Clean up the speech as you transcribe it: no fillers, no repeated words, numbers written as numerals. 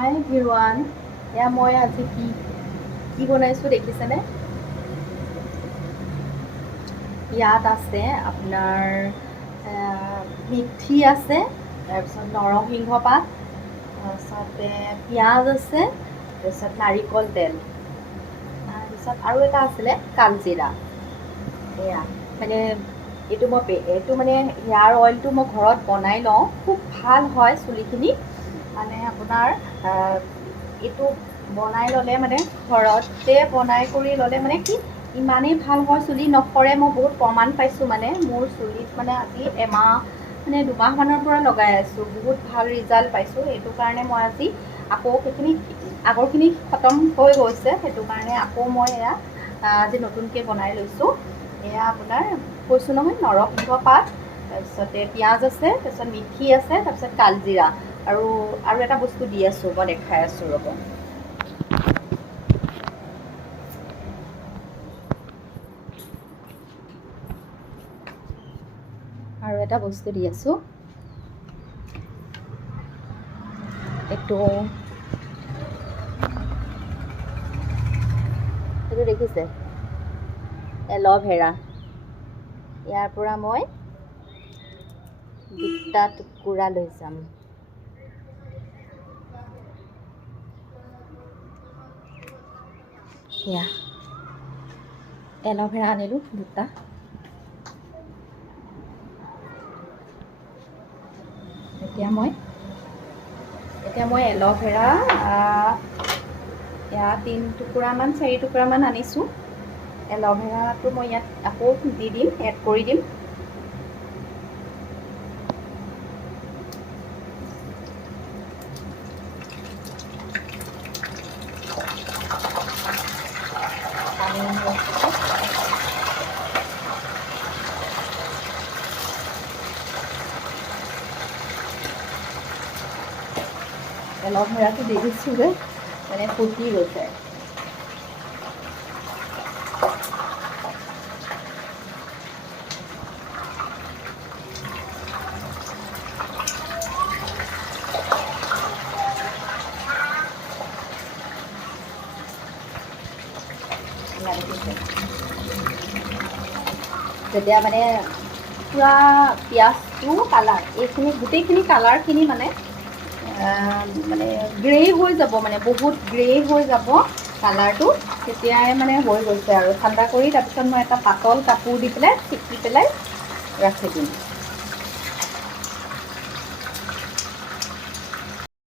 হাই everyone, এয়া মই আজি কি বনাইছোঁ দেখিছেনে? ইয়াত আছে আপোনাৰ মেথি আছে, তাৰপিছত নৰসিংহ পাত, তাৰপিছতে পিঁয়াজ আছে, তাৰপিছত নাৰিকল তেল, তাৰপিছত আৰু এটা আছিলে কালজিৰা। এয়া মানে এইটো মানে হেয়াৰ অইলটো মই ঘৰত বনাই লওঁ, খুব ভাল হয় চুলিখিনি। মানে আপোনাৰ এইটো বনাই ল'লে মানে ঘৰতে বনাই কৰি ল'লে মানে কি ইমানেই ভাল হয়, চুলি নসৰে। মই বহুত প্ৰমাণ পাইছোঁ, মানে মোৰ চুলিত মানে আজি এমাহ মানে দুমাহমানৰ পৰা লগাই আছোঁ, বহুত ভাল ৰিজাল্ট পাইছোঁ। সেইটো কাৰণে মই আজি আকৌ সেইখিনি আগৰখিনি খতম হৈ গৈছে, সেইটো কাৰণে আকৌ মই এয়া আজি নতুনকৈ বনাই লৈছোঁ। এয়া আপোনাৰ কৈছোঁ নহয়, নৰসিংহ পাত, তাৰপিছতে পিঁয়াজ আছে, তাৰপিছত মেথি আছে, তাৰপিছত কালজিৰা আৰু এটা বস্তু দি আছোঁ, মই দেখাই আছোঁ ৰ'ব। আৰু এটা বস্তু দি আছোঁ, এইটো দেখিছে, এল'ভেৰা। ইয়াৰ পৰা মই 2টা টুকুৰা লৈ যাম। এয়া এল'ভেৰা আনিলোঁ 2টা। এতিয়া মই এল'ভেৰা এয়া 3 টুকুৰামান 4 টুকুৰামান আনিছোঁ। এল'ভেৰাটো মই ইয়াত আকৌ দি দিম, এড কৰি দিম। এল'ভেৰাটো দি দিছোঁ যে মানে ফুটি গৈছে। যেতিয়া মানে পূৰা পিঁয়াজটো কালাৰ, এইখিনি গোটেইখিনি কালাৰখিনি মানে গ্ৰে হৈ যাব, মানে বহুত গ্ৰে হৈ যাব কালাৰটো, তেতিয়াই মানে হৈ গৈছে আৰু। ঠাণ্ডা কৰি তাৰপিছত মই এটা পাতল কাপোৰ দি পেলাই চেকি পেলাই ৰাখি দিম।